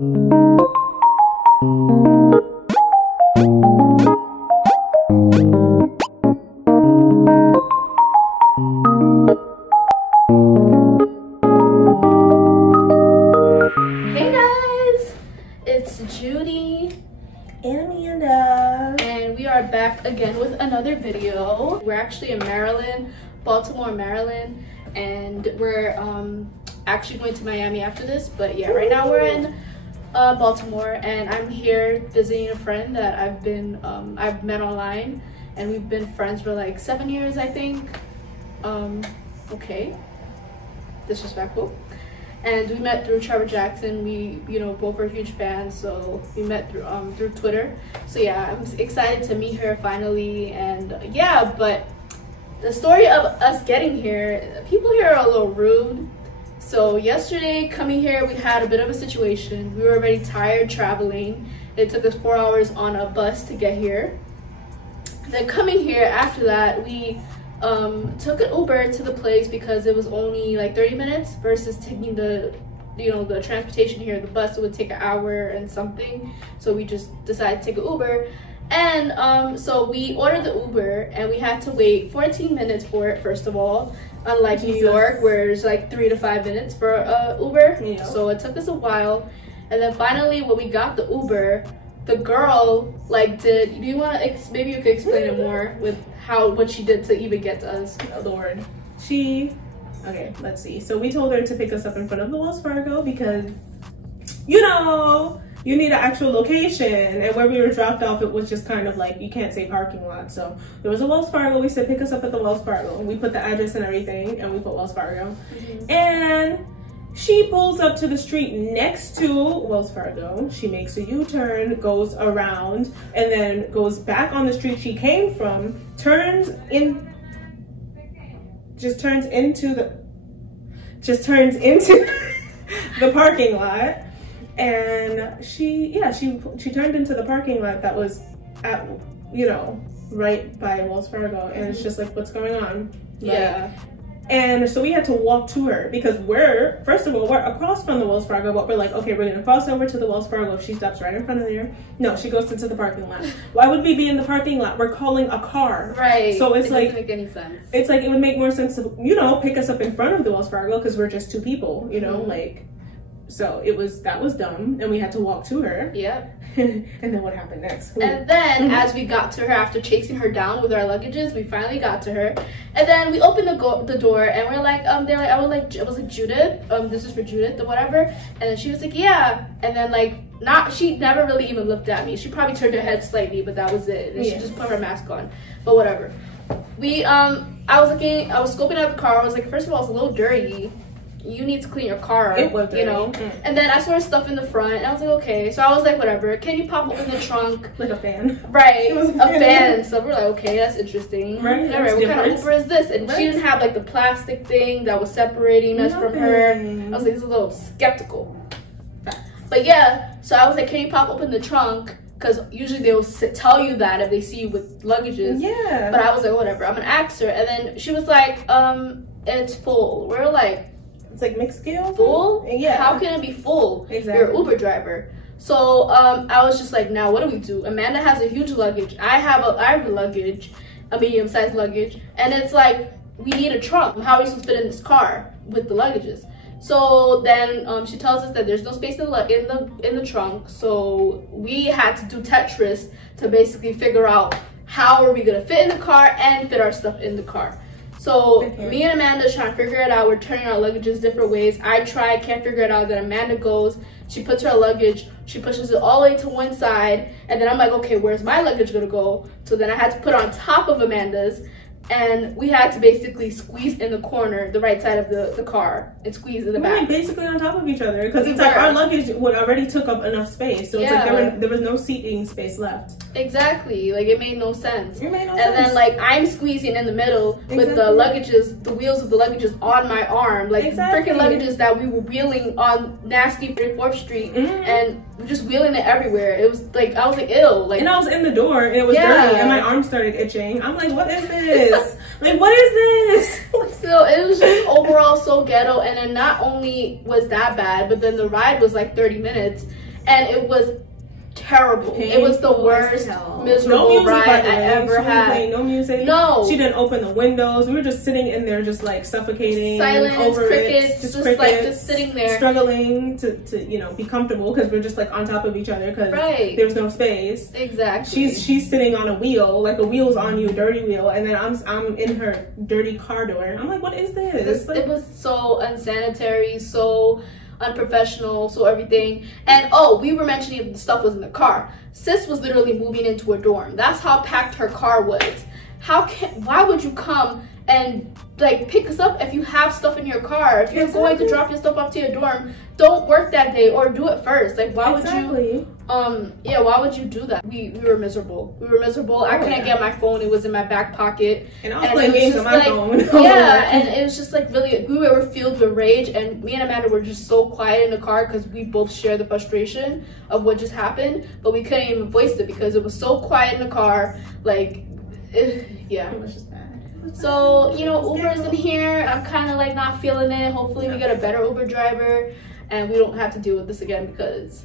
Hey guys, it's Judy and Amanda, and we are back again with another video. We're actually in Maryland, Baltimore, Maryland, and we're actually going to Miami after this, but yeah, right now we're in Baltimore, and I'm here visiting a friend that I've met online, and we've been friends for like 7 years, I think. Okay, disrespectful. And we met through Trevor Jackson. We, both are huge fans, so we met through Twitter. So yeah, I'm excited to meet her finally. And yeah, but the story of us getting here, people here are a little rude. So yesterday, coming here, we had a bit of a situation. We were already tired traveling. It took us 4 hours on a bus to get here. Then coming here, after that, we took an Uber to the place because it was only like 30 minutes versus taking the transportation here. The bus would take an hour and something, so we just decided to take an Uber. And so we ordered the Uber, and we had to wait 14 minutes for it, first of all, unlike New York where it's like 3 to 5 minutes for Uber. Yeah. So it took us a while, and then finally when we got the Uber, the girl do you want to maybe you could explain it more with what she did to even get to us? Lord. Okay, let's see. So we told her to pick us up in front of the Wells Fargo because, you need an actual location. And where we were dropped off, it was just kind of like, you can't say parking lot. So there was a Wells Fargo. We said, pick us up at the Wells Fargo. We put the address and everything, and we put Wells Fargo. Mm-hmm. And she pulls up to the street next to Wells Fargo. She makes a U-turn, goes around, and then goes back on the street she came from, turns into the parking lot. And she turned into the parking lot that was at, right by Wells Fargo. And it's just like, what's going on? Yeah. And so we had to walk to her because first of all, we're across from the Wells Fargo, but we're like, okay, we're gonna cross over to the Wells Fargo. If she stops right in front of there, no, she goes into the parking lot. Why would we be in the parking lot? We're calling a car. Right. So it's like, doesn't make any sense. It's like, it would make more sense to, pick us up in front of the Wells Fargo because we're just two people, Mm-hmm. So that was dumb, and we had to walk to her. Yep. And then what happened next? Ooh. And then as we got to her after chasing her down with our luggages, we finally got to her. And then we opened the door, and we're like, I was like Judith, this is for Judith or whatever. And then she was like, yeah. And then she never really even looked at me. She probably turned her head slightly, but that was it. And she just put her mask on. But whatever. I was scoping out the car. I was like, first of all, it's a little dirty. You need to clean your car, it was dirty. And then I saw her stuff in the front, and I was like, okay. So I was like, whatever, can you pop open the trunk? Like a fan. Right, it was a fan. So we're like, okay, that's interesting. Right, all right, what kind of Uber is this? And she didn't have the plastic thing that was separating us from her. I was like, this is a little skeptical. But yeah, so I was like, can you pop open the trunk? Because usually they will tell you that if they see you with luggages. Yeah. But I was like, whatever, I'm gonna ask her. And then she was like, it's full. We're like, it's like mixed scale? Full? Yeah. How can it be full? Exactly. You're an Uber driver. So I was just like, now what do we do? Amanda has a huge luggage. I have a luggage, a medium-sized luggage, and it's like, we need a trunk. How are we supposed to fit in this car with the luggages? So then she tells us that there's no space in the trunk. So we had to do Tetris to basically figure out how are we gonna fit in the car and fit our stuff in the car. So me and Amanda trying to figure it out. We're turning our luggages different ways. I can't figure it out. Then Amanda goes, she puts her luggage, she pushes it all the way to one side, and then I'm like, okay, where's my luggage gonna go? So then I had to put it on top of Amanda's, and we had to basically squeeze in the corner, the right side of the car, and squeeze in the back. We were basically on top of each other because it's like our luggage already took up enough space, so it's like there was no seating space left. Exactly, like it made no sense. It made no sense. And then I'm squeezing in the middle with the luggages, the wheels of the luggages on my arm, freaking luggages that we were wheeling on nasty 34th Street, and we're just wheeling it everywhere. It was like, I was like, ew. And I was in the door, and it was dirty, and my arm started itching. I'm like, what is this? What is this? So it was just overall so ghetto. And then not only was that bad, but then the ride was like 30 minutes. and it was terrible. It was the worst, miserable ride I ever had. No music. No. She didn't open the windows. We were just sitting in there, just like suffocating. Silence, crickets, just like just sitting there, struggling to you know, be comfortable because we're just like on top of each other because there's no space. Exactly. She's sitting on a wheel, like a wheel's on you, dirty wheel, and then I'm in her dirty car door. I'm like, what is this? It was so unsanitary, so unprofessional, so everything. And oh, we were mentioning the stuff was in the car. Sis was literally moving into a dorm. That's how packed her car was. Why would you come and like pick us up if you have stuff in your car? If you're going to drop your stuff off to your dorm, don't work that day or do it first. Like, why would you why would you do that? We were miserable. I couldn't get my phone. It was in my back pocket, and I was playing games on my phone. And it was just like really, we were filled with rage, and me and Amanda were just so quiet in the car because we both share the frustration of what just happened, but we couldn't even voice it because it was so quiet in the car. Like, yeah, it was just bad. So, you know, Uber's in here. I'm kind of like not feeling it. Hopefully we get a better Uber driver and we don't have to deal with this again, because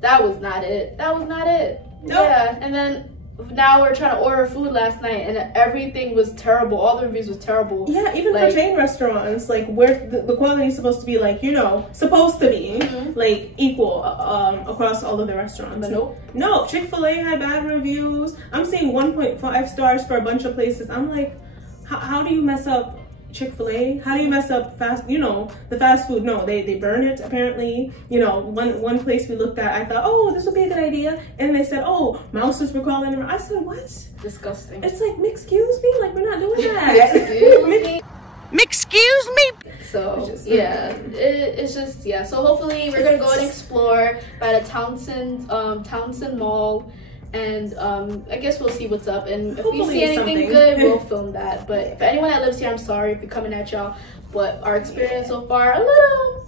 that was not it. Nope. Yeah, and then now we're trying to order food last night and everything was terrible. All the reviews was terrible. Yeah, even like, for chain restaurants, like where the quality is supposed to be like, you know, supposed to be like equal across all of the restaurants. But nope. No, Chick-fil-A had bad reviews. I'm seeing 1.5 stars for a bunch of places. I'm like, how do you mess up Chick-fil-A? How do you mess up the fast food? No, they burn it apparently. You know, one place we looked at, I thought, oh, this would be a good idea, and they said, oh, mouses were crawling around. I said, what? Disgusting. It's like, excuse me, like we're not doing that. Excuse me. So it's just so hopefully we're gonna go and explore by the Townsend Mall. And I guess we'll see what's up, and if we see anything good, we'll film that. But for anyone that lives here, I'm sorry for coming at y'all, but our experience so far, a little,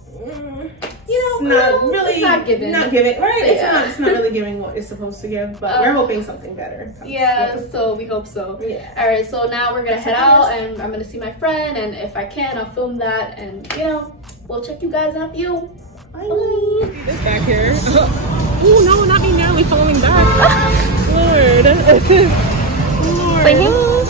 it's not giving, right? So, it's not really giving what it's supposed to give, but we're hoping something better comes. So we hope so. All right, so now we're gonna head out, and I'm gonna see my friend, and if I can, I'll film that, and we'll check you guys out. Bye. This back here. Oh no, not me nearly falling back. Lord. Lord.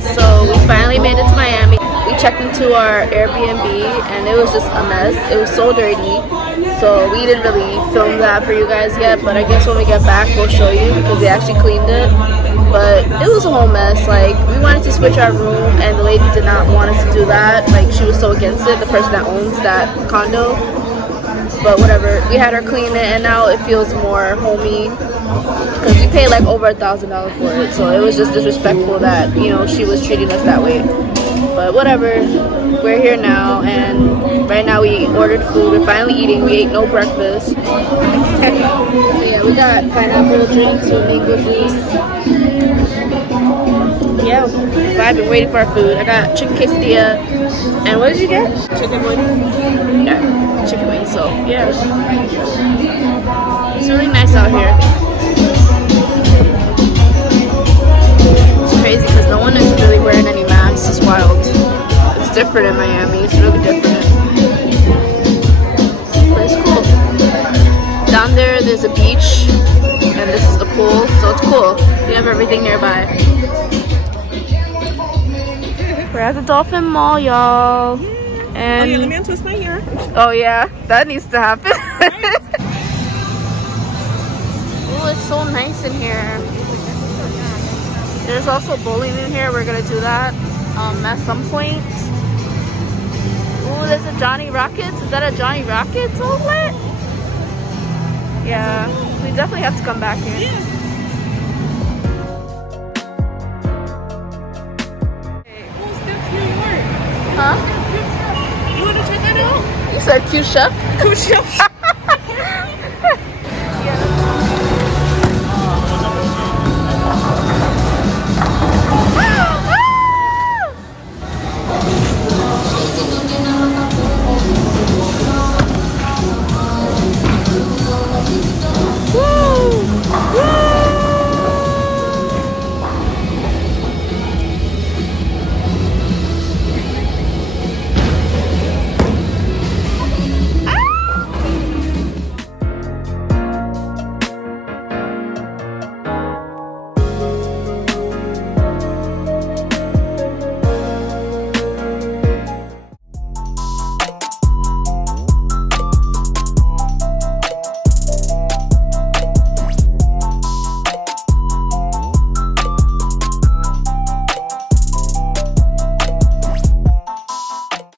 guys, so we finally made it to Miami. We checked into our Airbnb and it was just a mess. It was so dirty, so we didn't really film that for you guys yet, but I guess when we get back we'll show you because we actually cleaned it. But it was a whole mess. Like, we wanted to switch our room and the lady did not want us to do that. Like, she was so against it, the person that owns that condo. But whatever, we had her clean it and now it feels more homey because we paid like over $1,000 for it, so it was just disrespectful that, you know, she was treating us that way. But whatever, we're here now and right now we ordered food. We're finally eating. We ate no breakfast. So yeah, we got pineapple drinks with mango juice. Yeah, I've been waiting for our food. I got chicken quesadilla. And what did you get? Chicken wings. Yeah, chicken wings. So yeah, it's really nice out here. It's crazy because no one is really wearing any masks. It's wild. It's different in Miami. It's really different. But it's cool. Down there's a beach, and this is the pool. So it's cool. We have everything nearby. We're at the Dolphin Mall, y'all. And oh yeah, let me untwist my hair. Oh yeah, that needs to happen. Oh, it's so nice in here. There's also bowling in here. We're gonna do that at some point. Oh, there's a Johnny Rockets. Is that a Johnny Rockets outlet? Yeah, we definitely have to come back here. Yeah. Huh? You want to check that out? You said cute chef? Cute chef.